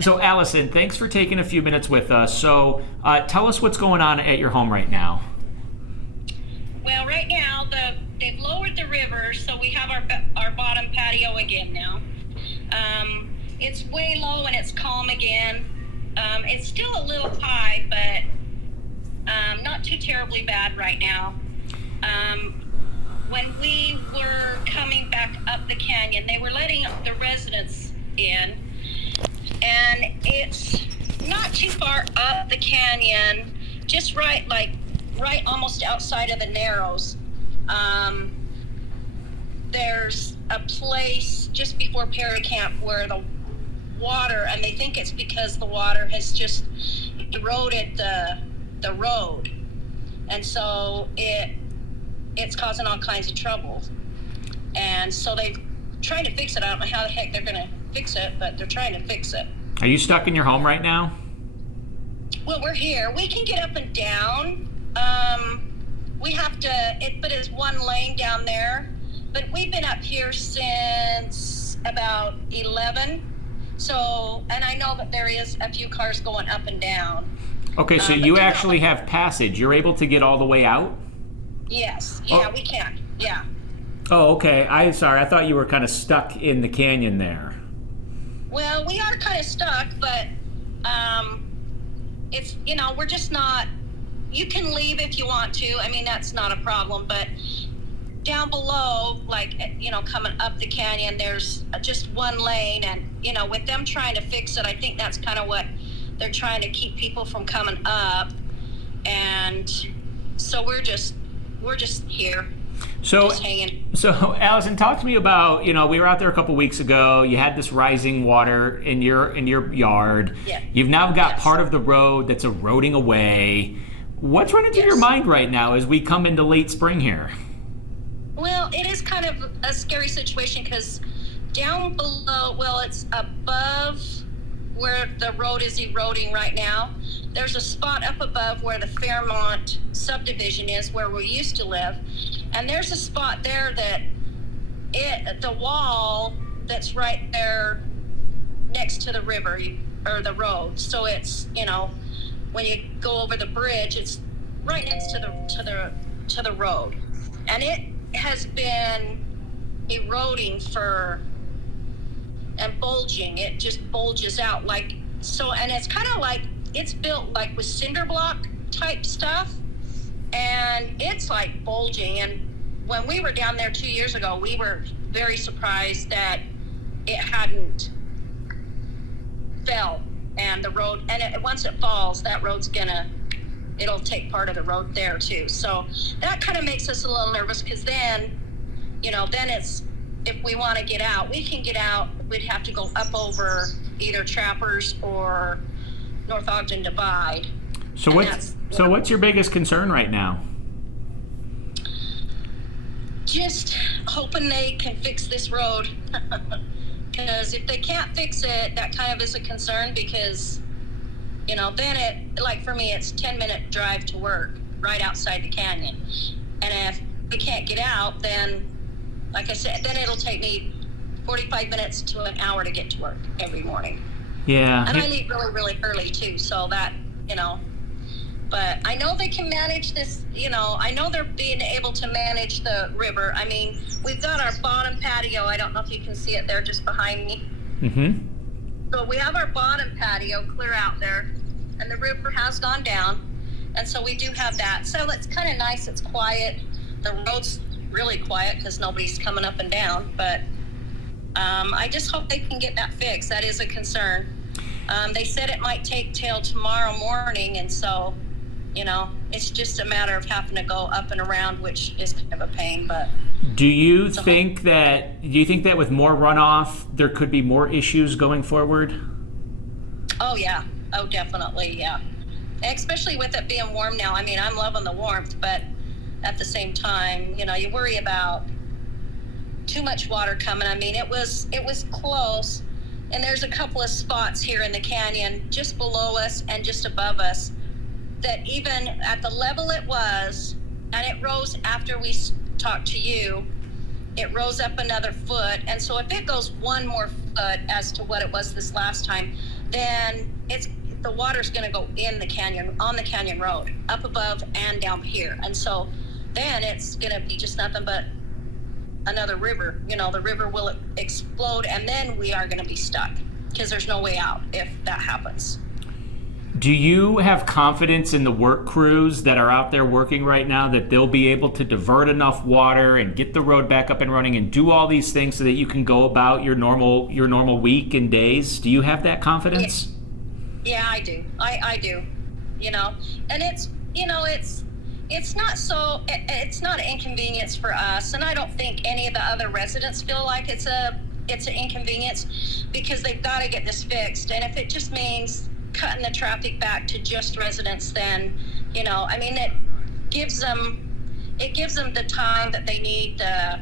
So Allison, thanks for taking a few minutes with us. So tell us what's going on at your home right now. Well, right now they've lowered the river, so we have our bottom patio again now. It's way low and it's calm again. It's still a little high, but not too terribly bad right now. When we were coming back up the canyon, they were letting the residents in, and it's not too far up the canyon, just right almost outside of the Narrows. There's a place just before Perry Camp where the water, and they think it's because the water has just eroded the road, and so it's causing all kinds of trouble. And so they're trying to fix it. I don't know how the heck they're going to fix it, but they're trying to fix it. Are you stuck in your home right now? Well, we're here. We can get up and down. We have to, but it's one lane down there. But we've been up here since about 11. So, and I know that there is a few cars going up and down. Okay, so you actually have passage. You're able to get all the way out? Yes. Yeah, we can. Yeah. Oh, okay. I thought you were kind of stuck in the canyon there. Well, we are kind of stuck, but it's, we're just not, you can leave if you want to. I mean, that's not a problem, but down below, coming up the canyon, there's just one lane, and, with them trying to fix it, I think that's kind of what they're trying to keep people from coming up. And so we're just here. So, just hanging. So Allison, talk to me about, we were out there a couple weeks ago. You had this rising water in your yard. Yeah. You've now got part of the road that's eroding away. What's running through your mind right now as we come into late spring here? Well, it is kind of a scary situation because down below, it's above where the road is eroding right now. There's a spot up above where the Fairmont subdivision is, where we used to live. And there's a spot there that the wall that's right there next to the river or the road. So it's, when you go over the bridge, it's right next to the road. And it has been eroding and bulging. It just bulges out and it's kind of like it's built like with cinder block type stuff, and it's like bulging. And when we were down there 2 years ago, we were very surprised that it hadn't fell, and the road, and once it falls, that road's it'll take part of the road there too. So that kind of makes us a little nervous, because then it's, if we want to get out, we can get out. We'd have to go up over either Trappers or North Ogden Divide. So what's your biggest concern right now? Just hoping they can fix this road. Because if they can't fix it, that kind of is a concern, because, then for me, it's a 10-minute drive to work right outside the canyon. And if we can't get out, then, like I said, then it'll take me 45 minutes to an hour to get to work every morning. Yeah. And I leave really, really early too, so that, but I know they can manage this, I know they're being able to manage the river. I mean, we've got our bottom patio. I don't know if you can see it there just behind me. Mm-hmm. So we have our bottom patio clear out there, and the river has gone down. And so we do have that. So it's kind of nice. It's quiet. The road's really quiet because nobody's coming up and down. But I just hope they can get that fixed. That is a concern. They said it might take till tomorrow morning, and so, it's just a matter of having to go up and around, which is kind of a pain. But do you think that with more runoff there could be more issues going forward? Oh yeah. Oh, definitely, yeah. Especially with it being warm now. I mean, I'm loving the warmth, but at the same time, you worry about too much water coming. I mean, it was close, and there's a couple of spots here in the canyon just below us and just above us that even at the level it was, and it rose after we talked to you, it rose up another foot. And so if it goes one more foot as to what it was this last time, then the water's going to go in the canyon, on the canyon road, up above and down here. And so then it's going to be just nothing but another river. The river will explode, and then we are going to be stuck because there's no way out if that happens. Do you have confidence in the work crews that are out there working right now that they'll be able to divert enough water and get the road back up and running and do all these things so that you can go about your normal week and days? Do you have that confidence? Yeah, I do. I do. And it's not an inconvenience for us, and I don't think any of the other residents feel like it's an inconvenience, because they've got to get this fixed. And if it just means cutting the traffic back to just residents, then it gives them the time that they need to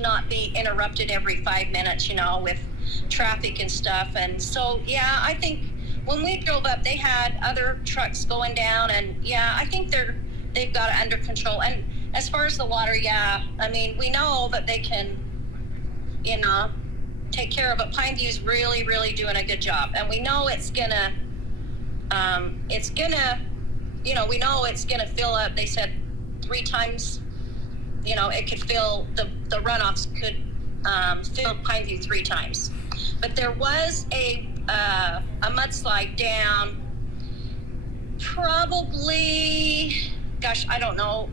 not be interrupted every 5 minutes, with traffic and stuff. And so I think when we drove up, they had other trucks going down, and I think they've got it under control. And as far as the water, we know that they can take care of it. Pine View's really, really doing a good job, and we know it's gonna fill up. They said 3 times, it could fill, the runoffs could fill Pine View 3 times. But there was a mudslide down, probably, I don't know.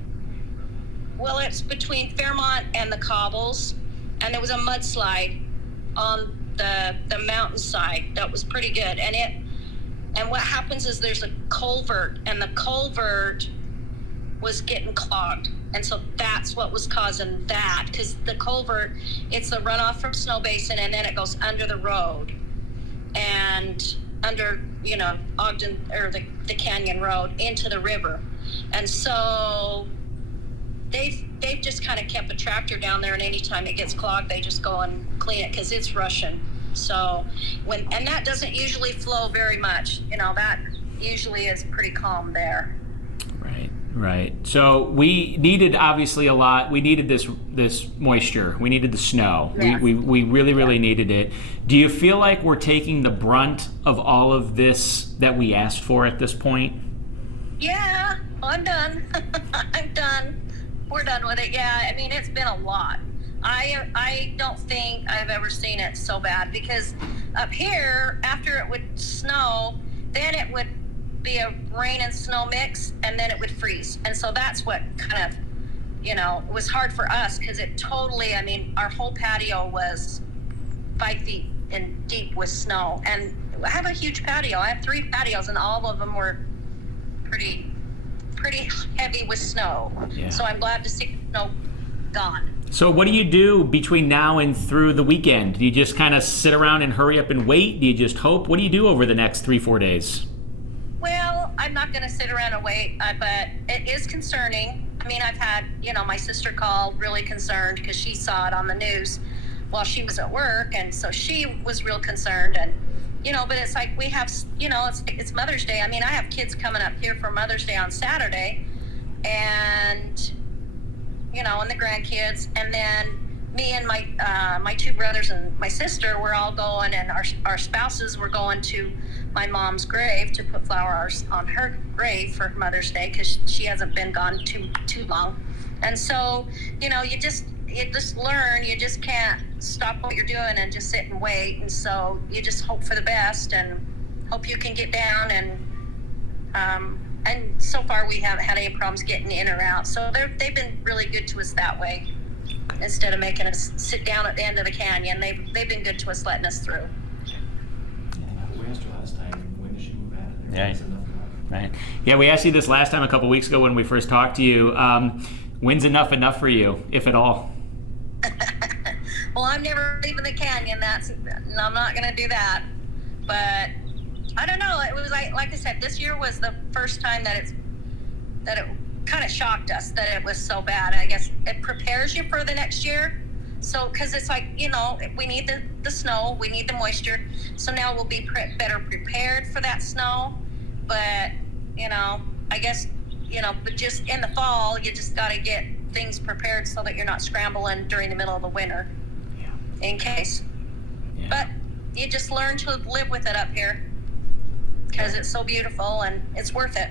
Well, it's between Fairmont and the Cobbles, and there was a mudslide on the mountainside that was pretty good. And what happens is there's a culvert, and the culvert was getting clogged. And so that's what was causing that, because the culvert, it's the runoff from Snow Basin, and then it goes under the road and under, Ogden, or the Canyon Road, into the river. And so they've just kind of kept a tractor down there, and anytime it gets clogged, they just go and clean it, because it's rushing. So and that doesn't usually flow very much. That usually is pretty calm there. Right. So we needed, obviously, a lot. We needed this moisture. We needed the snow. Yes. We really needed it. Do you feel like we're taking the brunt of all of this that we asked for at this point? Yeah, I'm done. I'm done. We're done with it. Yeah, it's been a lot. I don't think I've ever seen it so bad, because up here, after it would snow, then it would be a rain and snow mix, and then it would freeze. And so that's what kind of, it was hard for us, because it totally, our whole patio was 5 feet in deep with snow. And I have a huge patio. I have 3 patios, and all of them were pretty heavy with snow. Yeah. So I'm glad to see the snow gone. So what do you do between now and through the weekend? Do you just kind of sit around and hurry up and wait? Do you just hope? What do you do over the next 3-4 days? Well, I'm not going to sit around and wait, but it is concerning. I've had, my sister called really concerned, because she saw it on the news while she was at work, and so she was real concerned. And but it's like we have, it's Mother's Day. I have kids coming up here for Mother's Day on Saturday, and and the grandkids, and then me and my 2 brothers and my sister, we're all going, and our spouses were going to my mom's grave to put flowers on her grave for Mother's Day, because she hasn't been gone too long. And so you just learn, you just can't stop what you're doing and just sit and wait. And so you just hope for the best and hope you can get down. And so far we haven't had any problems getting in or out. So they've been really good to us that way. Instead of making us sit down at the end of the canyon, they've been good to us, letting us through. We asked you last time, when did she move out of there? Yeah. Right. Yeah, we asked you this last time a couple weeks ago when we first talked to you. When's enough for you, if at all? Well, I'm never leaving the canyon. I'm not going to do that. But I don't know. It was like I said, this year was the first time that it kind of shocked us that it was so bad. I guess it prepares you for the next year. So, because it's like, we need the snow, we need the moisture. So now we'll be better prepared for that snow. But, I guess, but just in the fall, you just got to get things prepared so that you're not scrambling during the middle of the winter in case. Yeah. But you just learn to live with it up here because it's so beautiful and it's worth it.